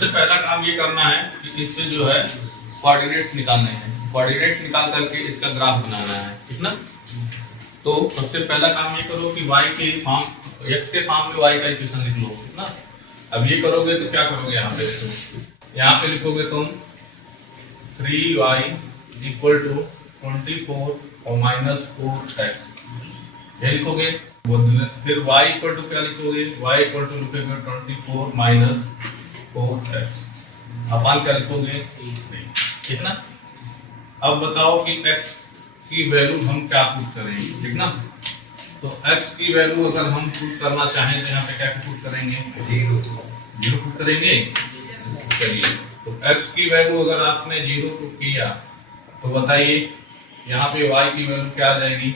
सबसे पहला काम ये करना है कि इससे जो है कोऑर्डिनेट्स निकालने हैं। कोऑर्डिनेट्स निकाल करके इसका ग्राफ बनाना है, ठीक ना। तो सबसे पहला काम ये करो कि y के फॉर्म x के फॉर्म में y का इक्वेशन लिख लो, ठीक ना। अब ये करोगे तो क्या करोगे, यहाँ पे देखो, यहाँ पे लिखोगे तुम 3y इक्वल टू 24 और माइनस 4x, ये लिखोगे। फिर y इक्वल टू क्या लिखोगे, y इक्वल टू लिखोगे 24 माइनस 4x अपन क्या लिखोगे 3, ठीक ना। अब बताओ कि x की वैल्यू हम क्या पुट करेंगे, ठीक ना। तो x की वैल्यू अगर हम पुट करना चाहें तो यहाँ पे क्या पुट करेंगे, 0 पुट करेंगे। चलिए, तो x की वैल्यू अगर आपने 0 पुट किया तो बताइए यहाँ पे y की वैल्यू क्या आ जाएगी,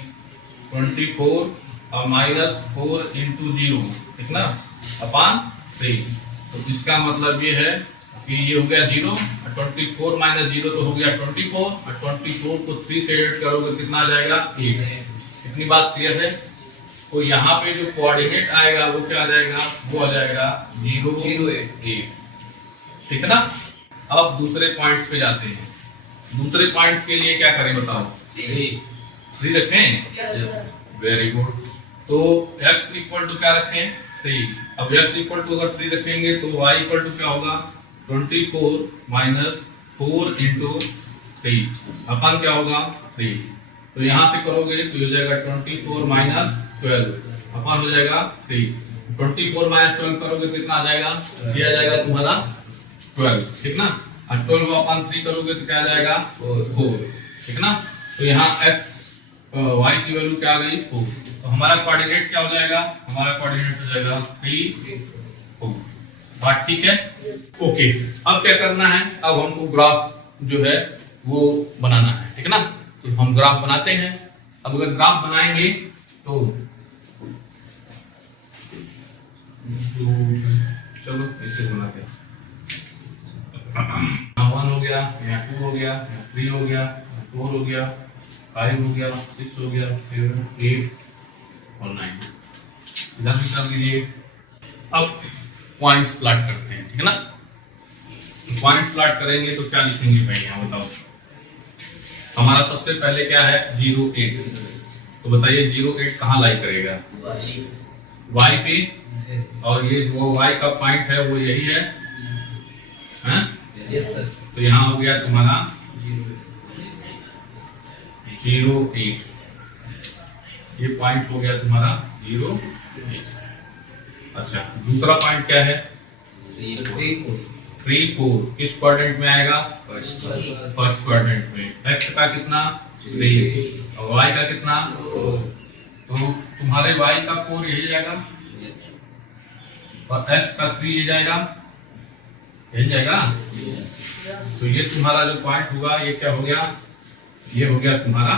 24 और माइनस 4 इंटू 0, ठीक ना, अपान 3। तो इसका मतलब ये है कि ये हो गया 0, 24 माइनस 0 तो हो गया 24, और 24 को 3 से ऐड करोगे कितना आ जाएगा, 8। इतनी बात क्लियर है। तो यहाँ पे जो कोऑर्डिनेट आएगा वो क्या आ जाएगा, वो आ जाएगा 0, 0, 8, ठीक है ना। अब दूसरे पॉइंट्स पे जाते हैं। दूसरे पॉइंट्स के लिए क्या करें बताओ, 3 रखें, वेरी गुड। तो x इक्वल टू क्या रखें, 3। अब x इक्वल टू अगर 3 रखेंगे तो y इक्वल टू क्या होगा, 24 माइनस 4 इंटू 3 अपन क्या होगा 3। तो यहाँ से करोगे तो हो जाएगा 24 माइनस 12 अपन हो जाएगा 3। 24 माइनस 12 करोगे तो कितना आ जाएगा, दिया जाएगा तुम्हारा 12, ठीक ना। और 12 को अपन 3 करोगे तो क्या आ जाएगा 4, ठीक ना। तो यहाँ x y की वैल्यू क्या आ गई 4। तो हमारा कोऑर्डिनेट क्या हो जाएगा, हमारा कोऑर्डिनेट हो जाएगा 3, 4। बात ठीक है, ओके। अब क्या करना है, अब हमको ग्राफ जो है वो बनाना है, ठीक है ना। तो हम ग्राफ बनाते हैं। अब अगर ग्राफ बनाएंगे तो चलो ऐसे बनाते हैं। 1 हो गया, यहाँ 2 हो गया, यहाँ 3 हो गया, 4 हो गया, 5 हो गया, 6 हो गया, 7, 8 और 9 इधर से कर लीजिए। अब पॉइंट्स प्लॉट करते हैं, ठीक है ना। तो पॉइंट्स प्लॉट करेंगे तो क्या लिखेंगे भाई, यहाँ बताओ। हमारा सबसे पहले क्या है 0, 8। तो बताइए 0, 8 कहाँ लाई करेगा, y पे, और ये वो y का पॉइंट है वो यही है, हैं? Yes sir. तो यहाँ हो गया तुम्हारा 0, 8, ये पॉइंट हो गया तुम्हारा 0, 8। अच्छा, दूसरा पॉइंट क्या है 3, 4 किस क्वाड्रेंट में आएगा, फर्स्ट क्वाड्रेंट में। x का कितना 3 और y का कितना, तो तुम्हारे y का 4 यही जाएगा और x का 3 ये जाएगा, यही जाएगा। तो ये तुम्हारा जो पॉइंट हुआ ये क्या हो गया, ये हो गया तुम्हारा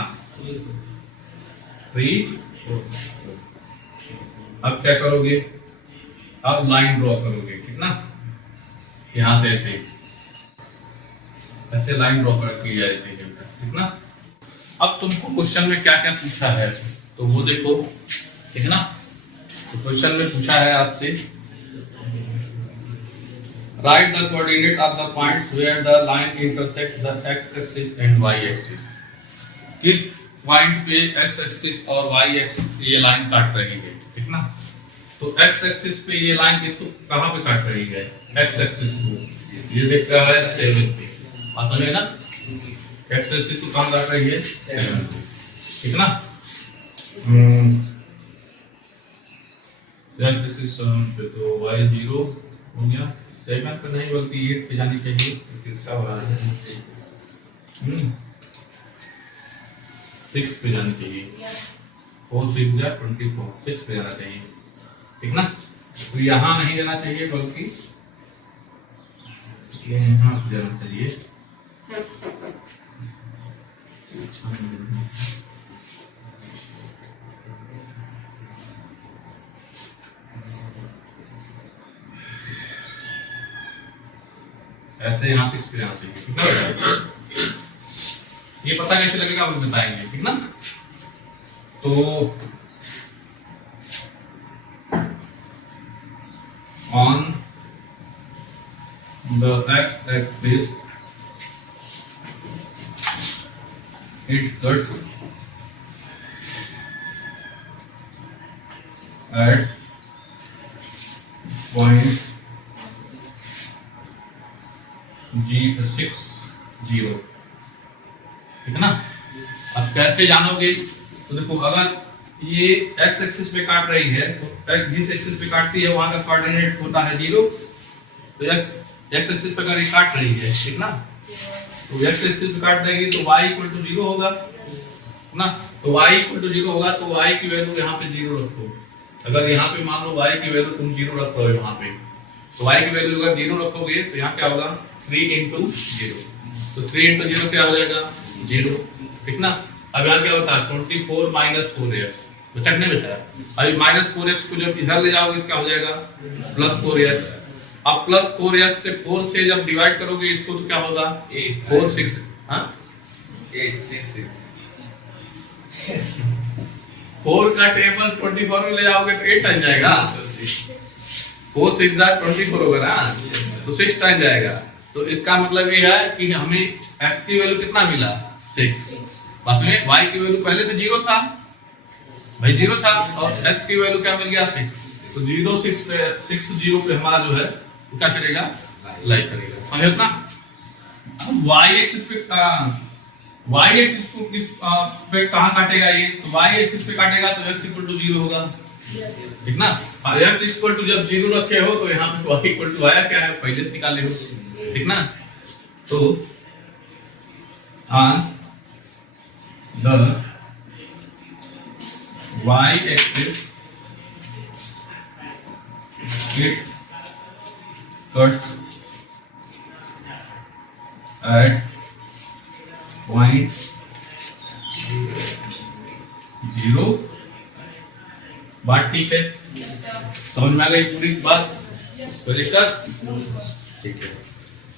3, 4। अब क्या करोगे, अब लाइन ड्रॉ करोगे, ठीक ना। यहां से ऐसे ऐसे लाइन ड्रॉ करके जाती है, ठीक ना। अब तुमको क्वेश्चन में क्या क्या पूछा है तो वो देखो, ठीक है ना। तो क्वेश्चन में पूछा है आपसे, write the coordinate of the points where the line intersect the x axis and y axis. किस पॉइंट पे x एक्सिस और y एक्सिस ये लाइन काट रही है, ठीक ना। तो x एक्सिस पे ये लाइन किसको कहां पे काट रही है, x एक्सिस को, ये दिख रहा है 7 पे, बात समझे ना। x एक्सिस को कहां काट रही है 7 पे, ठीक ना। x एक्सिस पे तो y 0 हो गया, 7 पे नहीं बल्कि 8 पे जानी चाहिए, किसका हो रहा है 6 पे जानी चाहिए, 4 6 या 24, 6 पे जाना चाहिए, ठीक ना। तो यहाँ नहीं जाना चाहिए बल्कि यहाँ जाना चाहिए। ऐसे यहाँ 6 पे जाना चाहिए, ठीक है। ये पता कैसे लगेगा वो बताएंगे, ठीक ना। तो on the x-axis it cuts at point G60, ठीक है ना। अब कैसे जानोगे, तो देखो अगर ये x एक्सिस पे काट रही है तो जिस एक्सिस पे काटती है वहां का कोऑर्डिनेट होता है 0, तो x एक्सिस पे अगर ये काट रही है, ठीक ना, तो x एक्सिस पे काट देगी तो y इक्वल टू 0 होगा ना। तो y इक्वल टू 0 होगा तो y की वैल्यू यहाँ पे 0 रखो। अगर यहाँ पे मान लो y की वैल्यू तुम 0 रख रहे हो यहाँ पे, तो y की वैल्यू अगर 0 रखोगे तो यहाँ क्या होगा 3 into 0, तो 3 into 0 क्या हो जाएगा 0, ठीक ना। अब यहाँ क्या होता है 24 minus 4x, तो चटने में चला। अभी माइनस 4x को जब इधर ले जाओगे तो क्या हो जाएगा प्लस 4x। अब प्लस 4x से 4 से जब डिवाइड करोगे इसको तो क्या होगा 4 6, हाँ 8 6 6 4 का टेबल 24 में ले जाओगे तो 8 टाइम जाएगा, 4 6 24 होगा ना, तो 6 टाइम जाएगा। तो इसका मतलब ये है कि हमें x की वैल्यू कितना मिला 6, बस में y की वैल्यू पहले से 0 था भाई, 0 था, और x की वैल्यू क्या मिल गया 6, तो 0 6 पे 6 0 पे हमारा जो है वो क्या करेगा लाई करेगा, समझे ना। y एक्सिस पे y एक्सिस को किस पे कहां काटेगा ये, तो y एक्सिस पे काटेगा तो x इक्वल टू 0 होगा, ठीक ना। x इक्वल टू जब 0 रखे हो तो यहाँ पे y इक्वल टू आया क्या है पहले से निकाले हो, ठीक ना। तो the y axis it cuts at point 0, बात ठीक है, समझ में आ गई पूरी बात, तो दिक्कत ठीक है।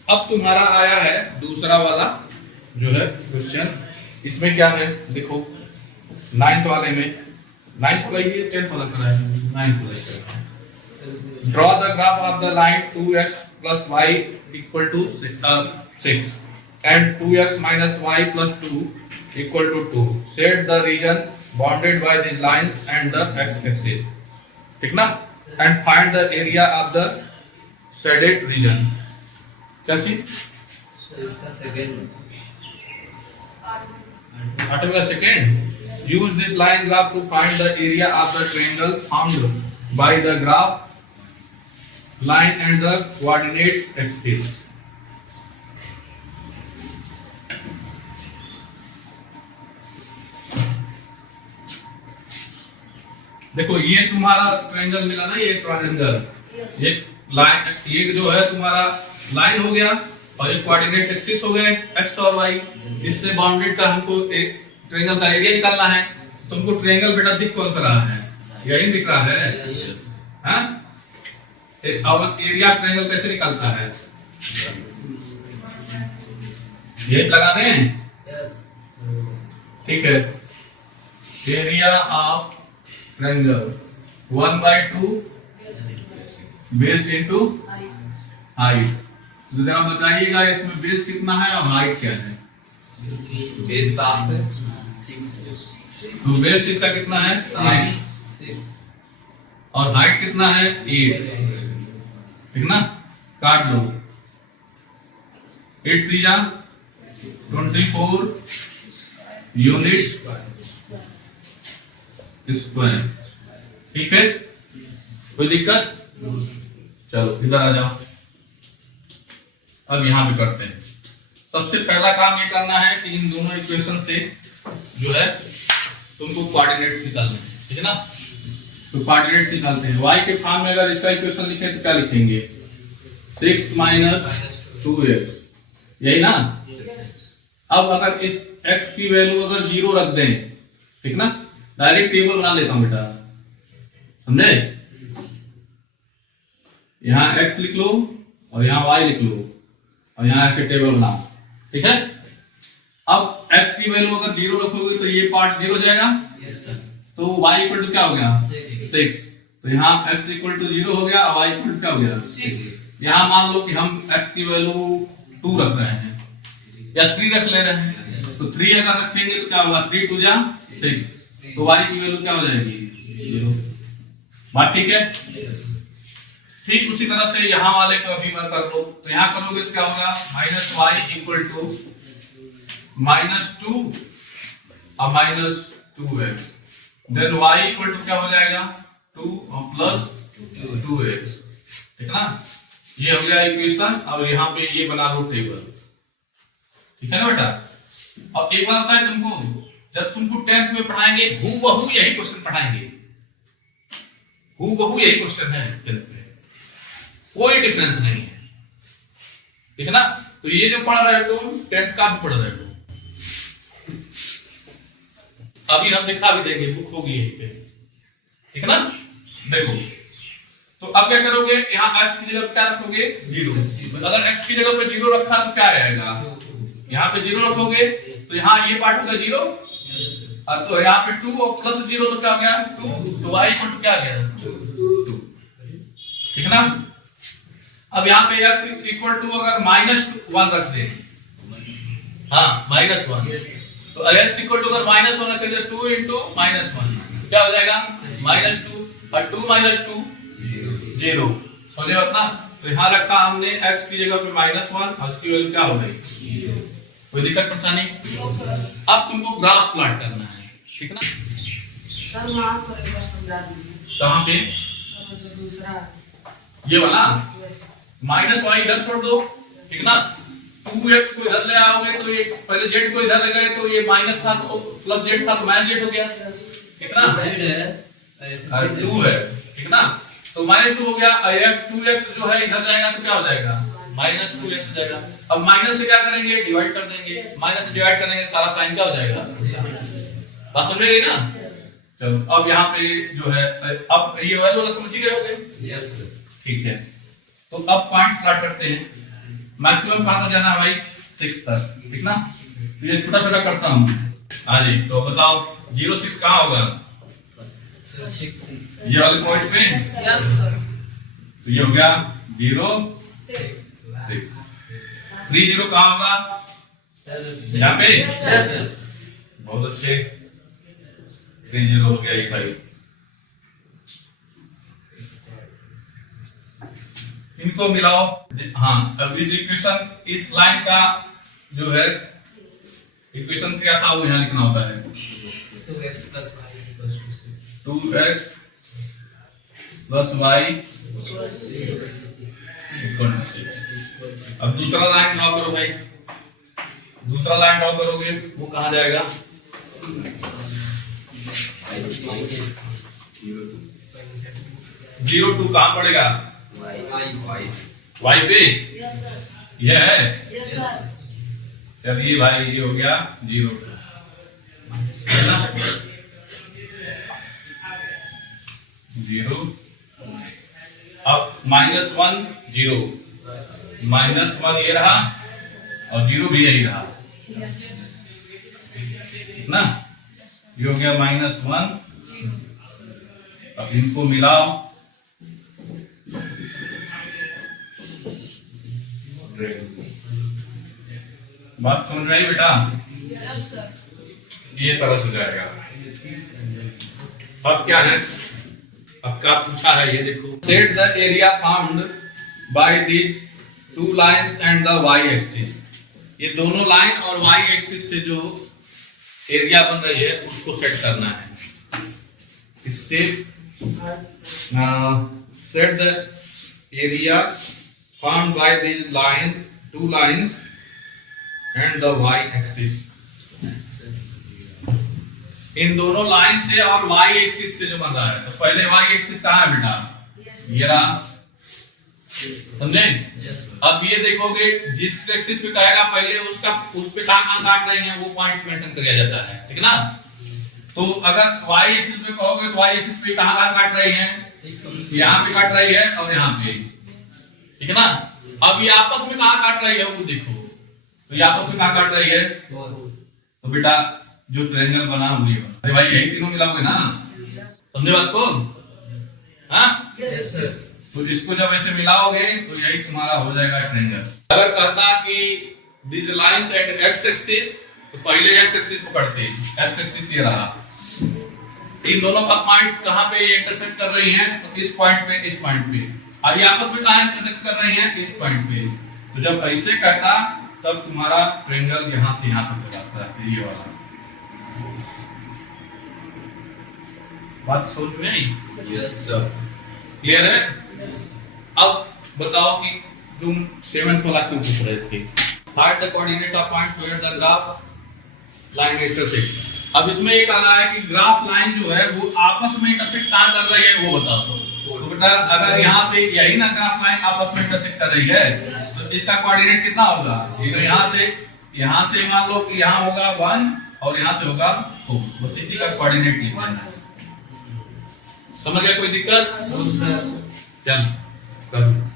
अब तुम्हारा आया है दूसरा वाला जो है क्वेश्चन, इसमें क्या है देखो 9th वाले में, 9th वाला ये 10th वाला करा है, 9th वाला करा है। Draw the graph of the line 2x plus y equal to 6 and 2x minus y plus 2 equal to 2. Set the region bounded by the lines and the x-axis, ठीक ना, and find the area of the shaded region। क्या चीज, इसका second 8वां second. Use this line graph to find the area of the triangle formed by the graph line and the coordinate axis। देखो ये तुम्हारा triangle मिला ना, ये ट्रायंगल, ये लाइन, ये जो है तुम्हारा लाइन हो गया और ये कोऑर्डिनेट एक्सिस हो गए x और y। इससे बाउंडेड का हमको एक ट्रायंगल का एरिया निकालना है। तुमको ट्रायंगल बेटा दिख कौन सा रहा है, यही दिख रहा है, हाँ। और एरिया ट्रायंगल कैसे निकालता है, ये लगा दें, ठीक है। Area of triangle 1/2 base into height. तो जरा बताइएगा इसमें बेस कितना है और हाइट क्या है। बेस 7 है, 6 है, तो बेस इसका कितना है 6 और हाइट कितना है 8, ठीक ना। काट दो, 8 3 जा 24 यूनिट स्क्वायर, ठीक है। कोई दिक्कत, चलो इधर आ जाओ। अब यहां पे करते हैं। सबसे पहला काम ये करना है कि इन दोनों इक्वेशन से जो है तुमको कोऑर्डिनेट्स निकालने हैं, ठीक है ना। तो कोऑर्डिनेट्स निकालते हैं। y के फॉर्म में अगर इसका इक्वेशन लिखें तो क्या लिखेंगे 6 - 2x, यही ना। अब अगर इस x की वैल्यू अगर 0 रख दें, ठीक ना, डायरेक्ट टेबल बना लेता हूं बेटा, समझे। यहां x लिख लो और यहां y लिख लो और यहां ऐसे टेबल बनाओ, ठीक है। अब x की वैल्यू अगर 0 रखोगे तो ये पार्ट 0 जाएगा, यस सर। तो y इक्वल टू क्या हो गया 6। 6, तो यहाँ x इक्वल टू 0 हो गया और y इक्वल टू क्या हो गया 6। यहाँ मान लो कि हम x की वैल्यू 2 रख रहे हैं या 3 रख ले रहे हैं, तो 3 अगर रखेंगे तो क्या होगा, 3 2 जा 6, तो y की वैल्यू क्या हो जाएगी, 0। बात ठीक है। ठीक उसी तरह से यहाँ वाले को अभी मैं कर लो, तो यहाँ करोगे तो क्या होगा, माइनस वाई इक्वल टू -2 और -2x, then y equal to क्या हो जाएगा, 2 और प्लस 2x, ठीक ना। ये हो गया इक्वेशन, और यहाँ पे ये बना लो टेबल, ठीक है ना बेटा। अब एक बार बताए तुमको, जब तुमको 10th में पढ़ाएंगे हूबहू यही क्वेश्चन पढ़ाएंगे, हूबहू यही क्वेश्चन है 10th में, कोई डिफरेंस नहीं है, ठीक है ना। तो ये जो पढ़ रहे हो तुम 10th का भी पढ़ रहे हो, अभी हम दिखा भी देंगे, बुक होगी यहीं पे, ठीक है ना। देखो तो अब क्या करोगे, यहाँ x की जगह क्या रखोगे, 0। अगर x की जगह पे 0 रखा तो क्या आएगा, यहाँ पे 0 रखोगे तो यहाँ ये पार्ट होगा 0, और तो यहाँ पे 2 और प्लस 0 तो क्या हो गया 2, तो y इक्वल टू क्या आ गया 2, ठीक है ना। अब यहाँ पे x इक्वल टू अगर -1 रख दे, हाँ -1, तो x इक्वल टू अगर -1 रख दे 2 into -1 क्या हो जाएगा, -2, और 2 - 2 0, समझे बात ना। तो यहाँ रखा हमने x की जगह पे -1 और इसकी वैल्यू क्या हो गई, कोई दिक्कत परेशानी। अब तुमको ग्राफ प्लॉट करना है, ठीक है ना। सर वहाँ पर एक बार समझा दीजिए, कहाँ पे, जो दूसरा ये वाला यस -y इधर छोड़ दो, ठीक ना। 2x को इधर ले आओगे तो ये पहले z को इधर ले गए तो ये माइनस था, तो प्लस z था तो -z हो गया, ठीक ना। 2 है, ठीक ना, तो -2 हो गया, और 2x जो है इधर जाएगा तो क्या हो जाएगा, -2x हो जाएगा। अब माइनस से क्या करेंगे, डिवाइड कर देंगे, माइनस से डिवाइड करेंगे सारा साइन क्या हो जाएगा, बात समझ गए ना। चलो अब यहाँ पे जो है, अब ये वाला समझ ही गए होगे, यस ठीक है। तो अब पॉइंट्स प्लॉट करते हैं, मैक्सिमम कहां तक जाना है भाई, 6 तक, ठीक ना। तो ये छोटा छोटा करता हूं, हाँ जी। तो बताओ 0 6 कहां होगा, ये वाले पॉइंट पे, यस सर, तो ये हो गया 0 6, 3 0 कहां होगा, यहाँ पे, यस बहुत अच्छे, 3 0 हो गया ये भाई। इनको मिलाओ, हाँ। अब इस इक्वेशन, इस लाइन का जो है इक्वेशन क्या था वो यहाँ लिखना होता है, 2x plus y equals to 6. 2x plus y equal to 6। अब दूसरा लाइन ड्रॉ करो भाई, दूसरा लाइन ड्रॉ करोगे वो कहाँ जाएगा, 0 2 कहाँ पड़ेगा, y पे, यस सर, यह है, यस सर, चलिए भाई ये हो गया 0 2, 0। अब -1 0, -1 ये रहा और 0 भी यही रहा, यस ना। ये हो गया -1। अब इनको मिलाओ, बात समझ में आई बेटा, यस सर, ये तरह से जाएगा। अब क्या है, अब क्या पूछा है ये देखो, set the area found by these 2 lines and the y axis. ये दोनों लाइन और y एक्सिस से जो एरिया बन रही है उसको सेट करना है। इससे set the area found by these line 2 lines and the y axis. इन दोनों लाइन से और y एक्सिस से जो बन रहा है, तो पहले y एक्सिस कहाँ है बेटा, ये रहा, समझे। अब ये देखोगे जिस एक्सिस पे कहेगा पहले उसका, उस पे कहाँ काट रहे हैं वो पॉइंट्स मेंशन किया जाता है, ठीक ना। तो अगर y एक्सिस पे कहोगे तो y एक्सिस पे कहाँ काट रही है, यहाँ पे काट रही है और यहाँ पे, ठीक है ना। अब ये आपस में कहाँ काट रही है वो देखो, तो ये आपस में कहाँ काट रही है, तो बेटा जो ट्रायंगल बना हुई है, अरे भाई यही तीनों मिलाओगे ना, समझे बात को, हाँ। यस तो इसको जब ऐसे मिलाओगे तो यही तुम्हारा हो जाएगा ट्रायंगल। अगर कहता कि these lines at x axis, तो पहले x axis पकड़ते हैं। x axis ये रहा, इन दोनों का पॉइंट्स कहाँ पे ये इंटरसेक्ट कर रही हैं? तो इस पॉइंट पे, इस पॉइंट पे। और ये आपस में कहाँ इंटरसेक्ट कर रही हैं? इस पॉइंट पे। तो जब ऐसे कहता तब तुम्हारा ट्रायंगल यहाँ से यहाँ तक लगाता है, ये वाला। बात समझ में आई? Yes, sir. क्लियर है? अब बताओ कि तुम 7th वाला क्यों पूछ रहे थे? Find the coordinates of point where the graph line intersect। अब इसमें ये कह रहा है कि ग्राफ लाइन जो है वो आपस में इंटरसेक्ट कहाँ कर रही है वो बताओ। तो बेटा अगर यहाँ पे यही ना ग्राफ लाइन आपस में इंटरसेक्ट कर रही है तो इसका कोऑर्डिनेट कितना होगा? तो यहाँ से मान लो कि यहाँ होगा 1 और यहाँ से होगा 2, बस इसी का कोऑर्डिनेट लिखना है। समझ गया? कोई दिक्कत? चल कर